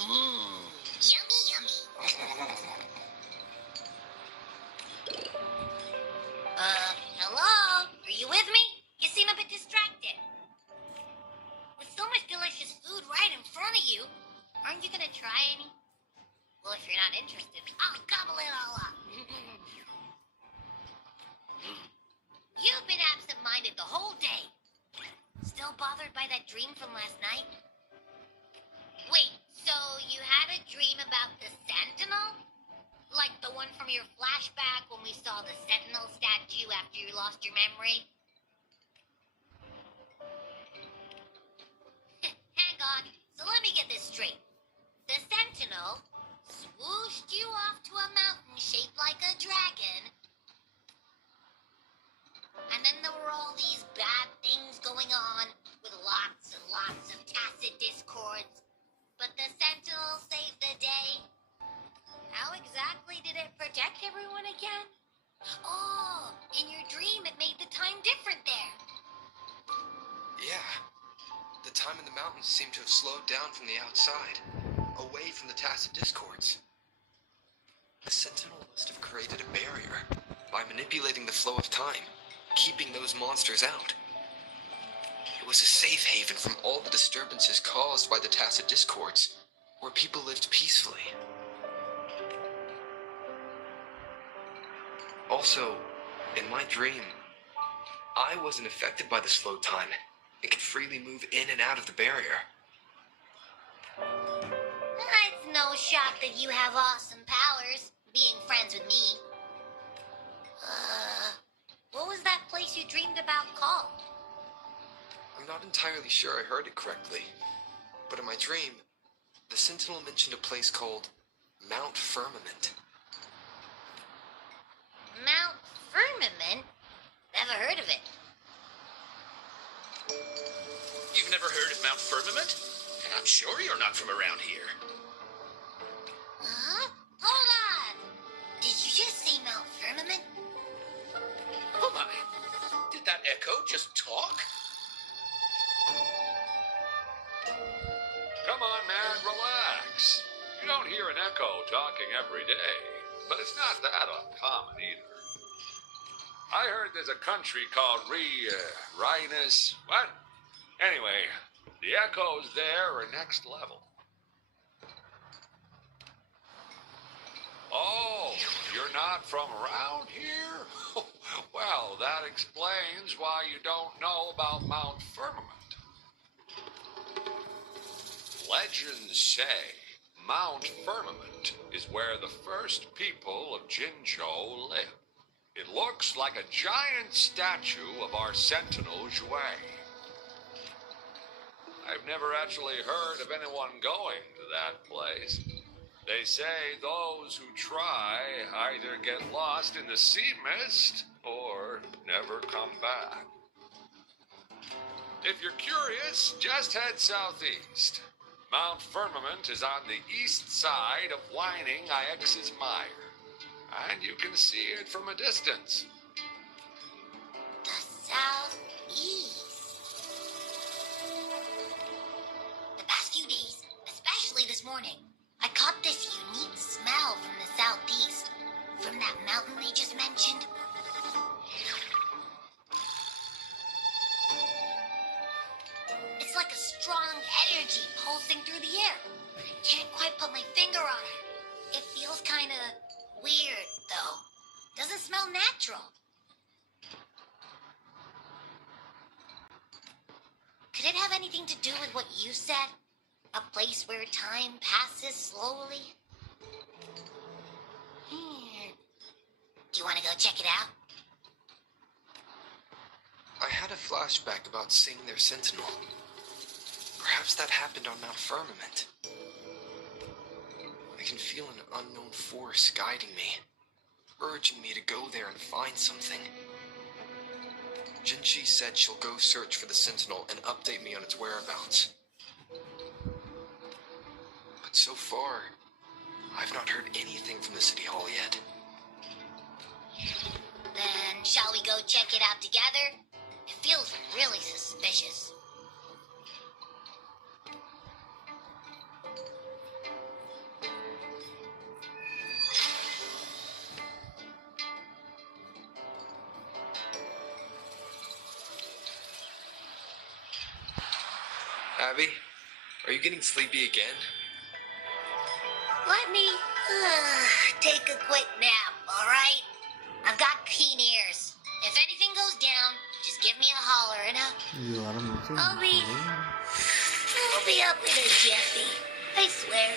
Yummy, yummy. Hello? Are you with me? You seem a bit distracted. With so much delicious food right in front of you, aren't you gonna try any? Well, if you're not interested, I'll gobble it all up. You've been absent-minded the whole day. Still bothered by that dream from last night? Wait, so you had a dream about the Sentinel? Like the one from your flashback when we saw the Sentinel statue after you lost your memory? Hang on, so let me get this straight. The Sentinel swooshed you off to a mountain shaped like a dragon, and then there were all these bad things going on with lots and lots of tacit discords, but the Sentinel saved the day. How exactly did it protect everyone again? Oh, in your dream it made the time different there. Yeah. The time in the mountains seemed to have slowed down from the outside, away from the tacit discords. The Sentinel must have created a barrier by manipulating the flow of time, keeping those monsters out. It was a safe haven from all the disturbances caused by the tacit discords, where people lived peacefully. Also, in my dream, I wasn't affected by the slow time and could freely move in and out of the barrier. It's no shock that you have awesome powers, being friends with me. What was that place you dreamed about called? I'm not entirely sure I heard it correctly, but in my dream, the Sentinel mentioned a place called Mount Firmament. Mount Firmament? Never heard of it. You've never heard of Mount Firmament? And I'm sure you're not from around here. Huh? Hold on! Did you just say Mount Firmament? Oh my, did that echo just talk? Come on, man, relax. You don't hear an echo talking every day, but it's not that uncommon either. I heard there's a country called Rhinus. What? Anyway, the echoes there are next level. Oh, you're not from around here? Well, that explains why you don't know about Mount Firmament. Legends say Mount Firmament is where the first people of Jinzhou live. It looks like a giant statue of our Sentinel Zhui. I've never actually heard of anyone going to that place. They say those who try either get lost in the sea mist or never come back. If you're curious, just head southeast. Mount Firmament is on the east side of Whining Ix's Mire, and you can see it from a distance. The southeast. The past few days, especially this morning, I caught this unique smell from the southeast, from that mountain they just mentioned. It's like a strong energy pulsing through the air. Can't quite put my finger on it. It feels kind of weird, though. Doesn't smell natural. Could it have anything to do with what you said? A place where time passes slowly? Do you want to go check it out? I had a flashback about seeing their Sentinel. Perhaps that happened on Mount Firmament. I can feel an unknown force guiding me, urging me to go there and find something. Jinchi said she'll go search for the Sentinel and update me on its whereabouts. But so far, I've not heard anything from the City Hall yet. Then shall we go check it out together? It feels really suspicious. Abby? Are you getting sleepy again? Let me take a quick nap, all right? I've got keen ears. If anything goes down, just give me a holler and I'll be up in a jiffy. I swear.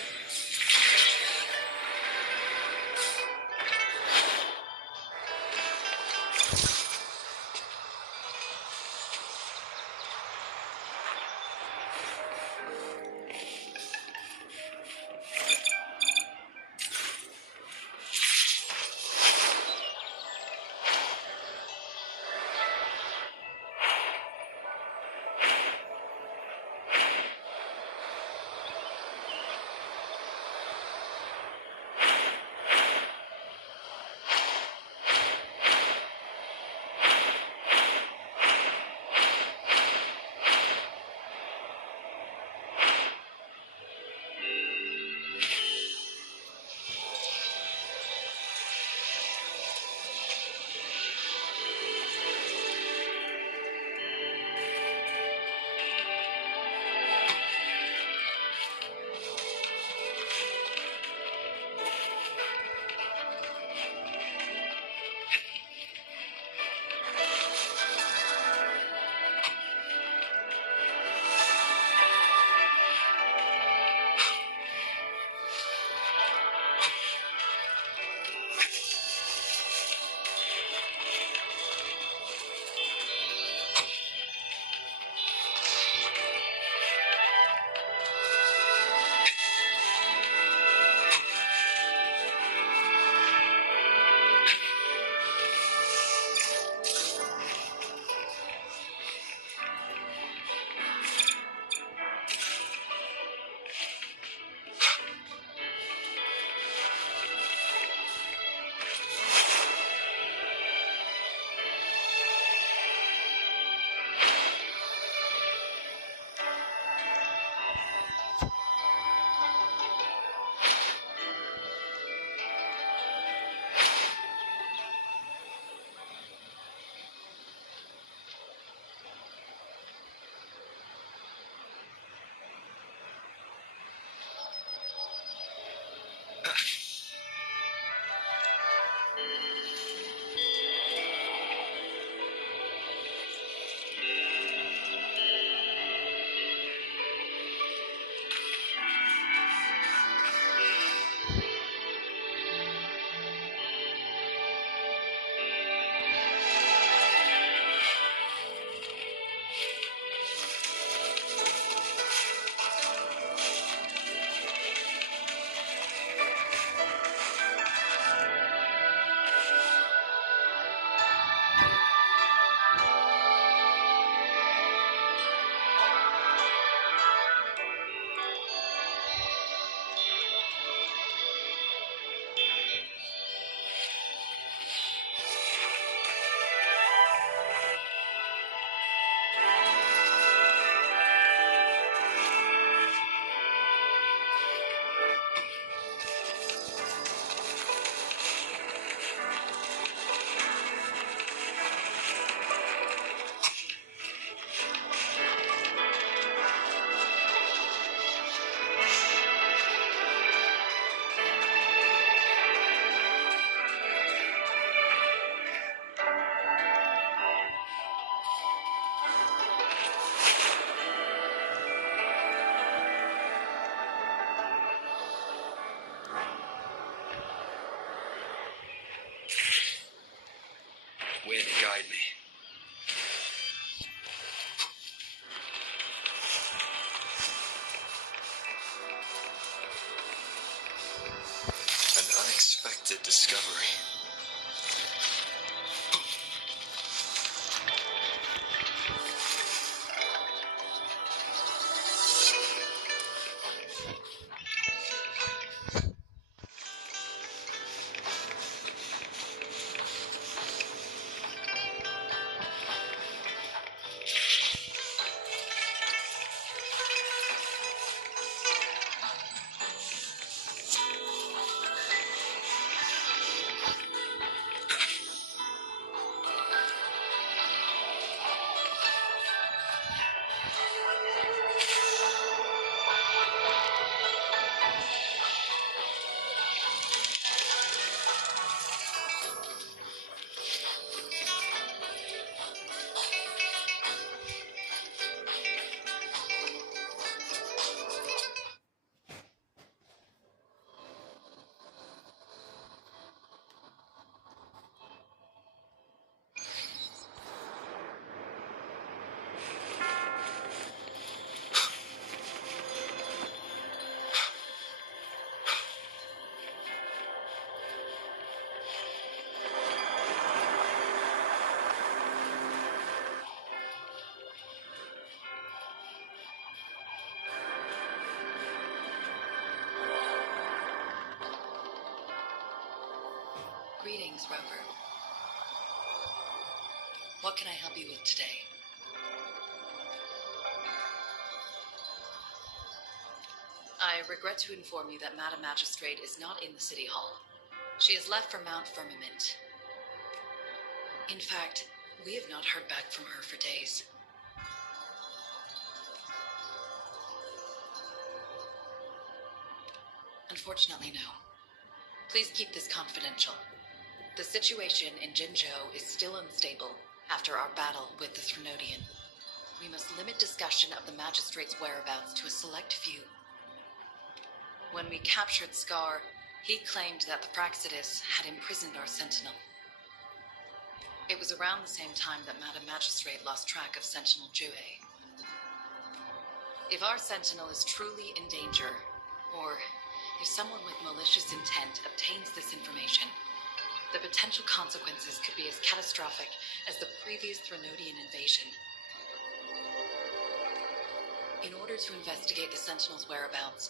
Greetings, Rover. What can I help you with today? I regret to inform you that Madam Magistrate is not in the City Hall. She has left for Mount Firmament. In fact, we have not heard back from her for days. Unfortunately, no. Please keep this confidential. The situation in Jinzhou is still unstable after our battle with the Threnodian. We must limit discussion of the Magistrate's whereabouts to a select few. When we captured Scar, he claimed that the Praxidus had imprisoned our Sentinel. It was around the same time that Madam Magistrate lost track of Sentinel Jue. If our Sentinel is truly in danger, or if someone with malicious intent obtains this information, the potential consequences could be as catastrophic as the previous Threnodian invasion. In order to investigate the Sentinel's whereabouts,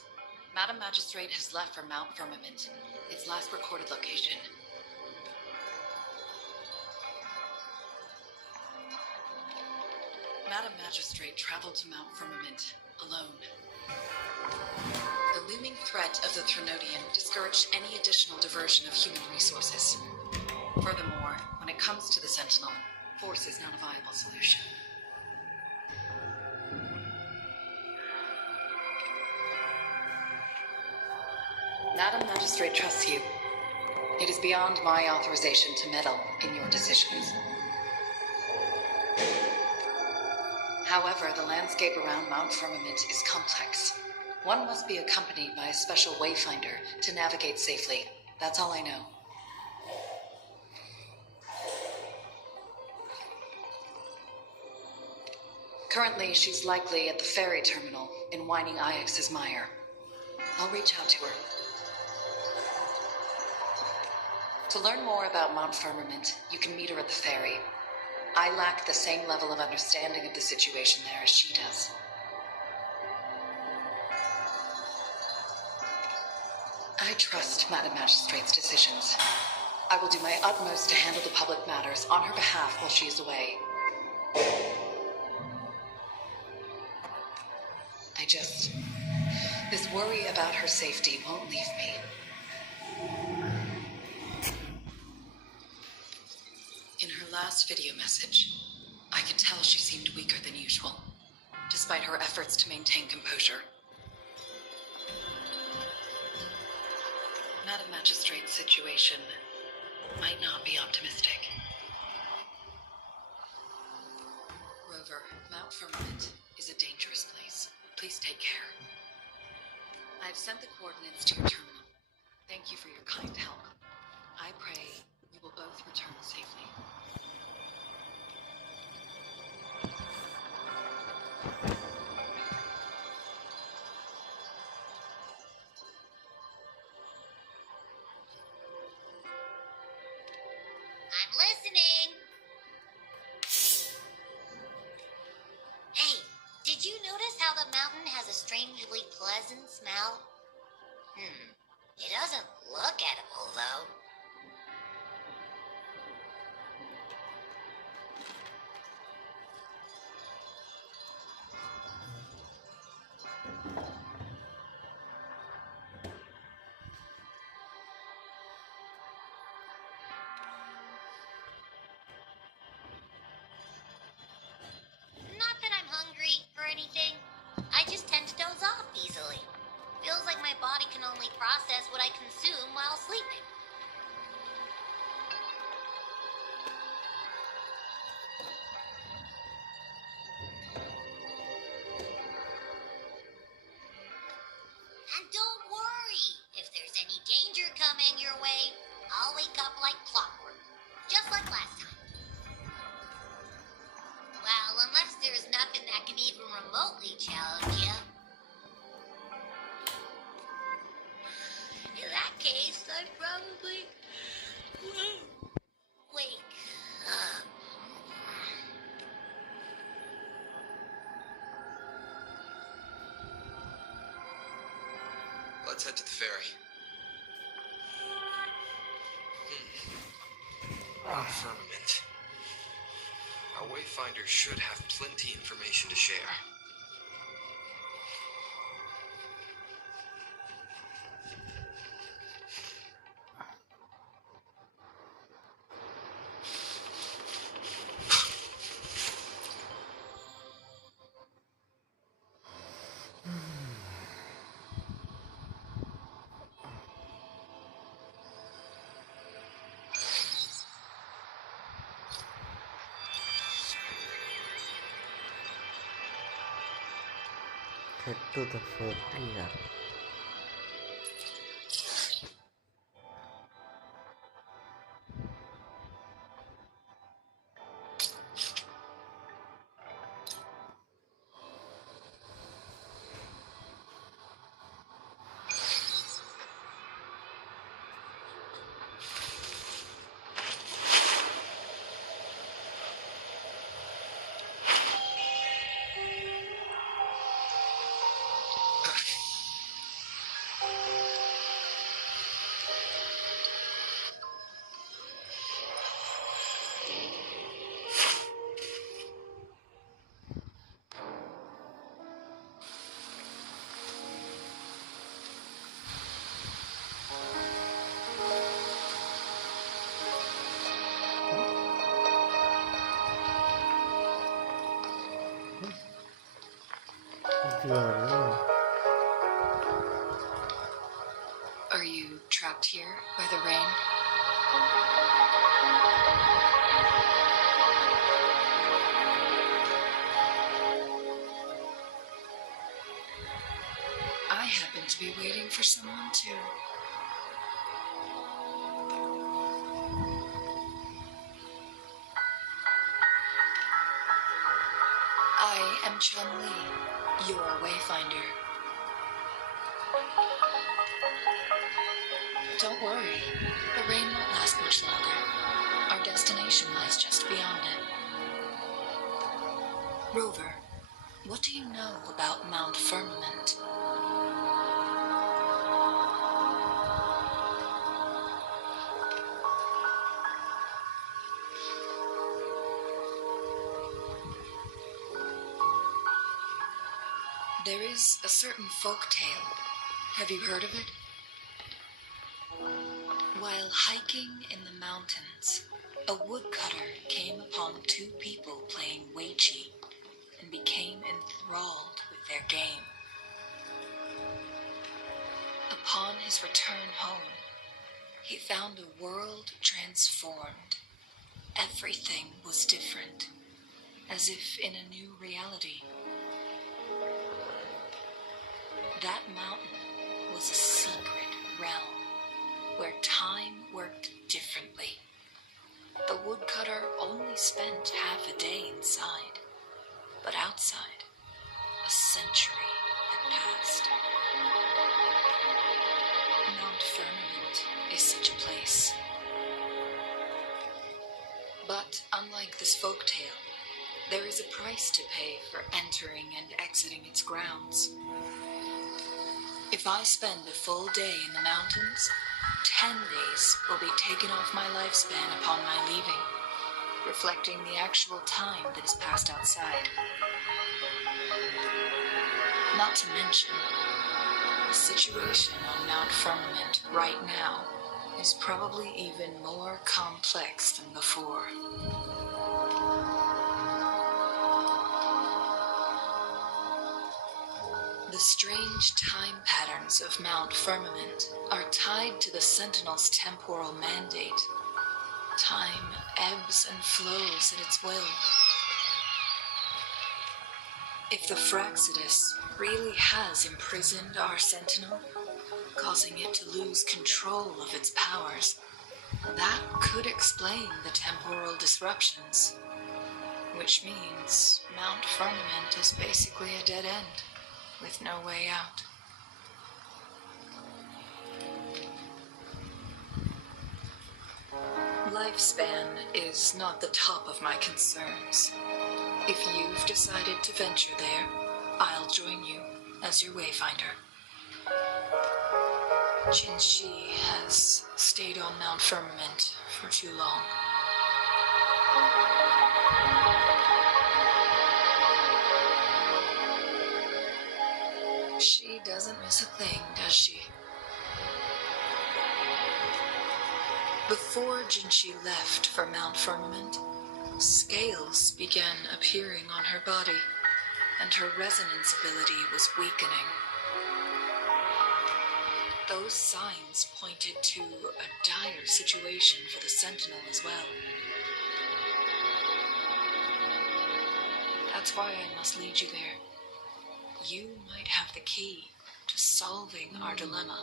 Madam Magistrate has left for Mount Firmament, its last recorded location. Madam Magistrate traveled to Mount Firmament alone. The looming threat of the Threnodian discouraged any additional diversion of human resources. Furthermore, when it comes to the Sentinel, force is not a viable solution. Madam Magistrate trusts you. It is beyond my authorization to meddle in your decisions. However, the landscape around Mount Firmament is complex. One must be accompanied by a special wayfinder to navigate safely. That's all I know. Currently, she's likely at the ferry terminal in Whining Ix's Mire. I'll reach out to her. To learn more about Mount Firmament, you can meet her at the ferry. I lack the same level of understanding of the situation there as she does. I trust Madam Magistrate's decisions. I will do my utmost to handle the public matters on her behalf while she is away. This worry about her safety won't leave me. In her last video message, I could tell she seemed weaker than usual, despite her efforts to maintain composure. Madam Magistrate's situation might not be optimistic. Rover, Mount Firmament is a dangerous place. Please take care. I've sent the coordinates to your terminal. Thank you for your kind help. I pray you will both return safely. I'm listening. Hey, did you notice how the mountain has a strangely pleasant smell? It doesn't look edible, though. Not that I'm hungry or anything. I just tend to doze off easily. Feels like my body can only process what I consume while sleeping. And don't worry, if there's any danger coming your way, I'll wake up like clockwork, just like last time. Well, unless there's nothing that can even remotely challenge you. In that case, I probably wake up. Let's head to the ferry. Mount Firmament. Our Wayfinder should have plenty information to share. Head to the Frontier. Are you trapped here by the rain? I happen to be waiting for someone too. I am Chun-Li, your Wayfinder. Don't worry, the rain won't last much longer. Our destination lies just beyond it. Rover, what do you know about Mount Firmament? There is a certain folk tale. Have you heard of it? While hiking in the mountains, a woodcutter came upon two people playing Weiqi and became enthralled with their game. Upon his return home, he found a world transformed. Everything was different, as if in a new reality. That mountain was a secret realm where time worked differently. The woodcutter only spent half a day inside, but outside, a century had passed. Mount Firmament is such a place. But unlike this folktale, there is a price to pay for entering and exiting its grounds. If I spend a full day in the mountains, 10 days will be taken off my lifespan upon my leaving, reflecting the actual time that is passed outside. Not to mention, the situation on Mount Firmament right now is probably even more complex than before. The strange time patterns of Mount Firmament are tied to the Sentinel's temporal mandate. Time ebbs and flows at its will. If the Fraxidus really has imprisoned our Sentinel, causing it to lose control of its powers, that could explain the temporal disruptions. Which means Mount Firmament is basically a dead end, with no way out. Lifespan is not the top of my concerns. If you've decided to venture there, I'll join you as your Wayfinder. Qin Shi has stayed on Mount Firmament for too long. She doesn't miss a thing, does she? Before Jinshi left for Mount Firmament, scales began appearing on her body, and her resonance ability was weakening. Those signs pointed to a dire situation for the Sentinel as well. That's why I must lead you there. You might have the key to solving our dilemma.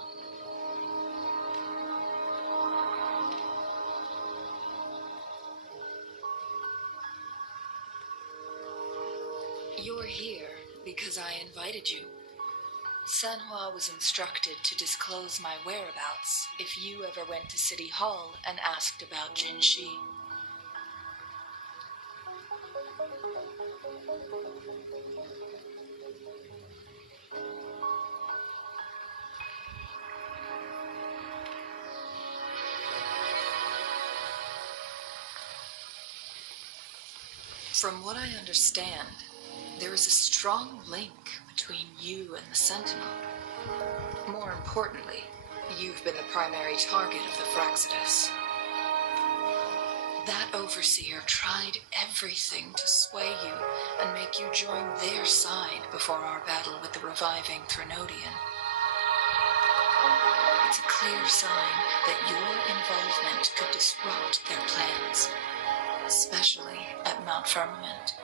You're here because I invited you. Sanhua was instructed to disclose my whereabouts if you ever went to City Hall and asked about Jinshi. From what I understand, there is a strong link between you and the Sentinel. More importantly, you've been the primary target of the Fraxidus. That overseer tried everything to sway you and make you join their side before our battle with the reviving Threnodian. It's a clear sign that your involvement could disrupt their plans, especially at Mount Firmament.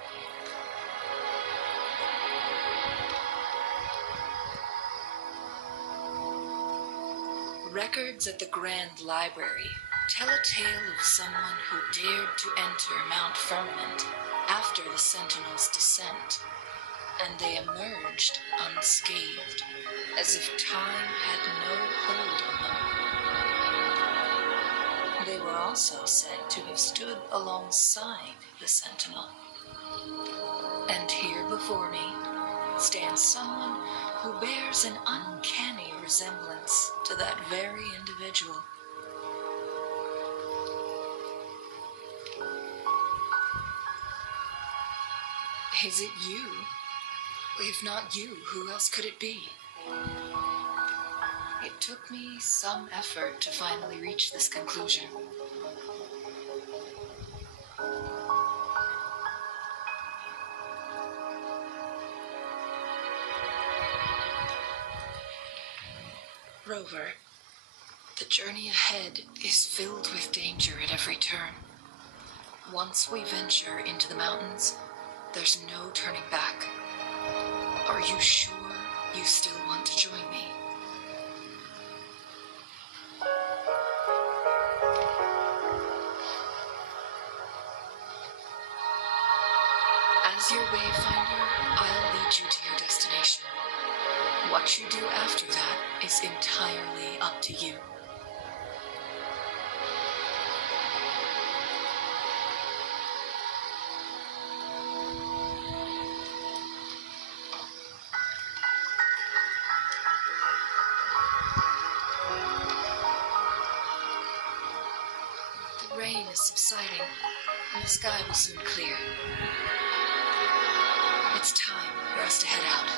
Records at the Grand Library tell a tale of someone who dared to enter Mount Firmament after the Sentinel's descent, and they emerged unscathed, as if time had no hold on them. They were also said to have stood alongside the Sentinel. And here before me stands someone who bears an uncanny resemblance to that very individual. Is it you? If not you, who else could it be? It took me some effort to finally reach this conclusion. Rover, the journey ahead is filled with danger at every turn. Once we venture into the mountains, there's no turning back. Are you sure you still want to join me? As your wayfinder, I'll lead you to your destination. What you do after that is entirely up to you. The rain is subsiding, and the sky will soon clear. It's time for us to head out.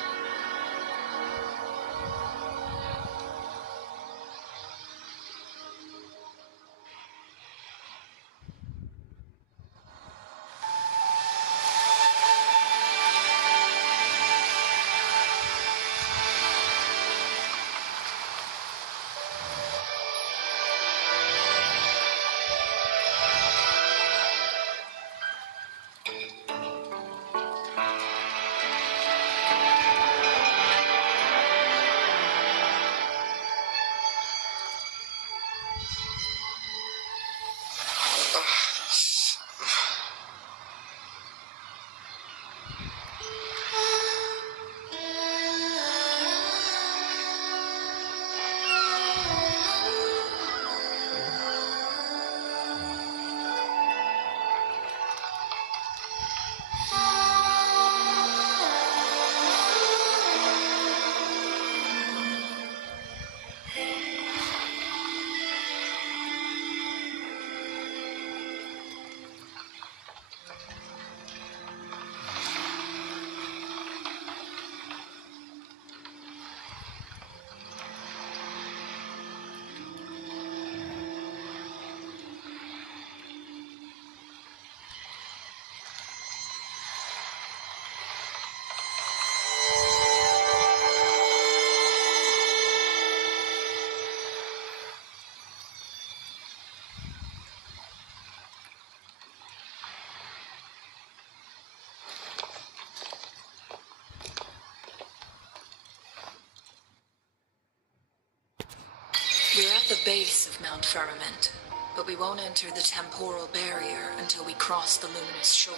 the base of Mount Firmament, but we won't enter the temporal barrier until we cross the luminous shore.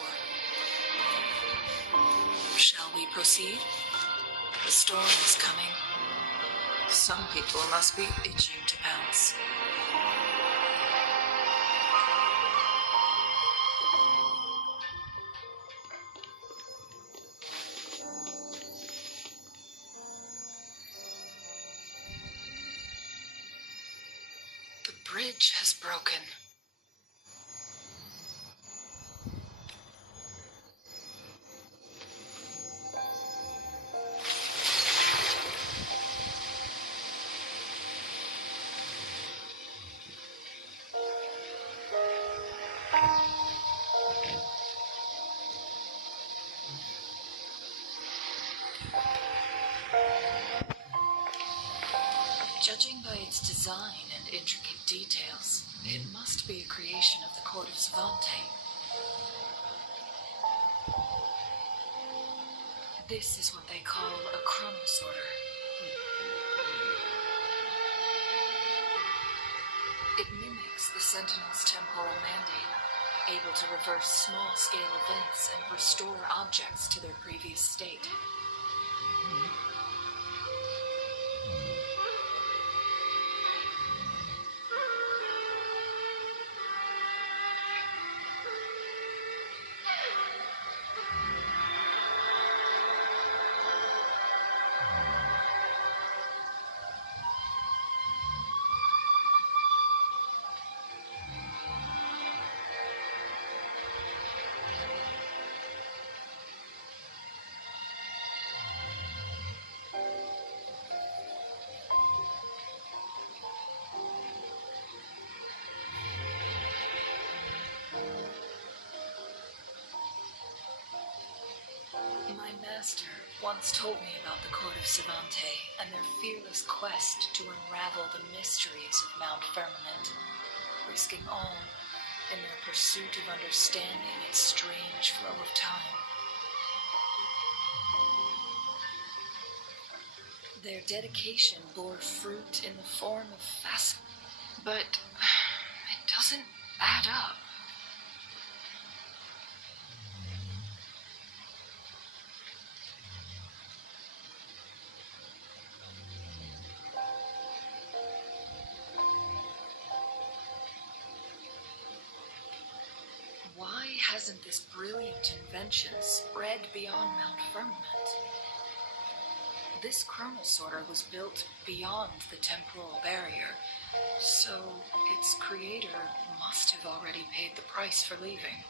Shall we proceed? The storm is coming. Some people must be itching to pounce. The bridge has broken. Judging by its design and intricate details, it must be a creation of the court of Savante. This is what they call a chronosorter. It mimics the Sentinel's temporal mandate, able to reverse small-scale events and restore objects to their previous state. My master once told me about the court of Savante and their fearless quest to unravel the mysteries of Mount Firmament, risking all in their pursuit of understanding its strange flow of time. Their dedication bore fruit in the form of but it doesn't add up. Why hasn't this brilliant invention spread beyond Mount Firmament? This chronosorter was built beyond the temporal barrier, so its creator must have already paid the price for leaving.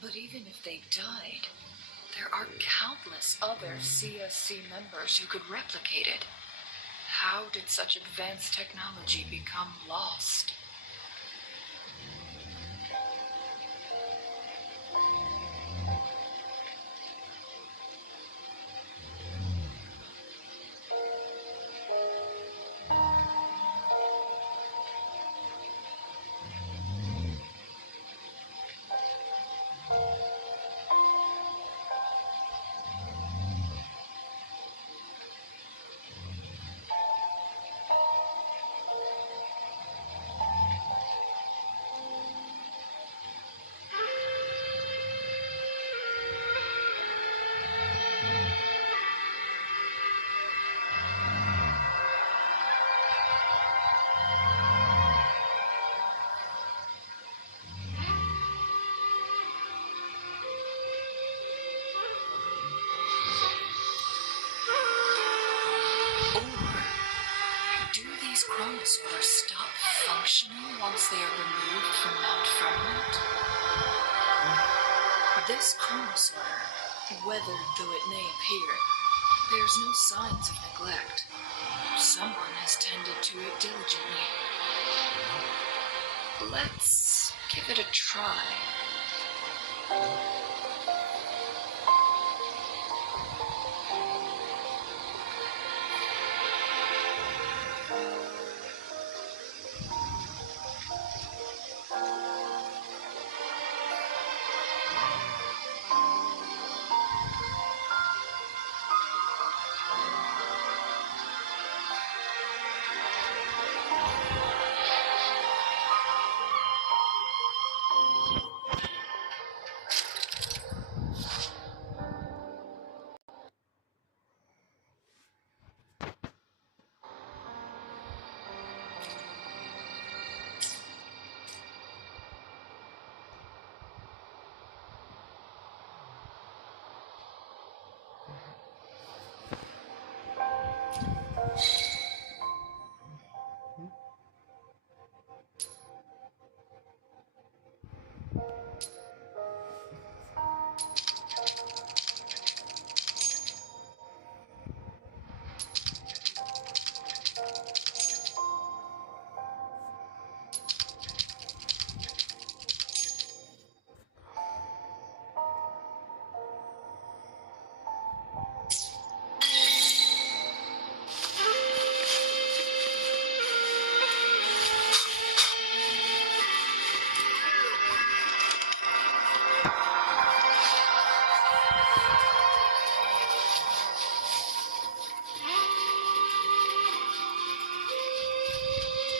But even if they died, there are countless other CSC members who could replicate it. How did such advanced technology become lost? sorter stop functioning once they are removed from Mount Firmament? This chrono sorter, weathered though it may appear, bears no signs of neglect. Someone has tended to it diligently. Let's give it a try.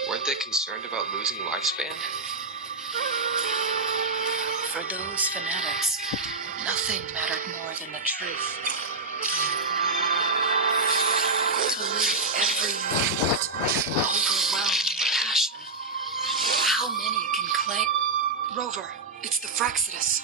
Weren't they concerned about losing lifespan? For those fanatics, nothing mattered more than the truth. To live every moment with overwhelming passion. How many can claim... Rover, it's the Fraxidus.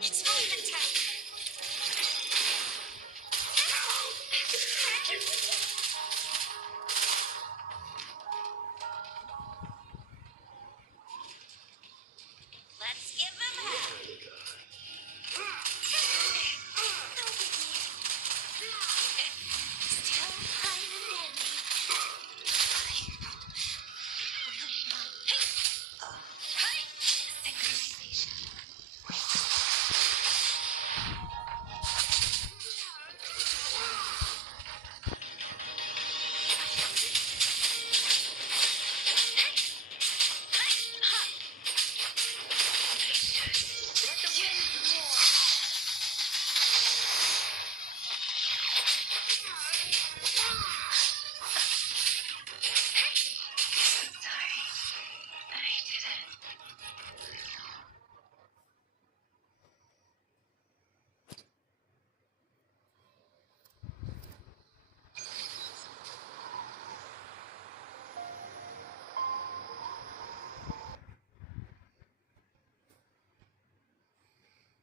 It's moving time.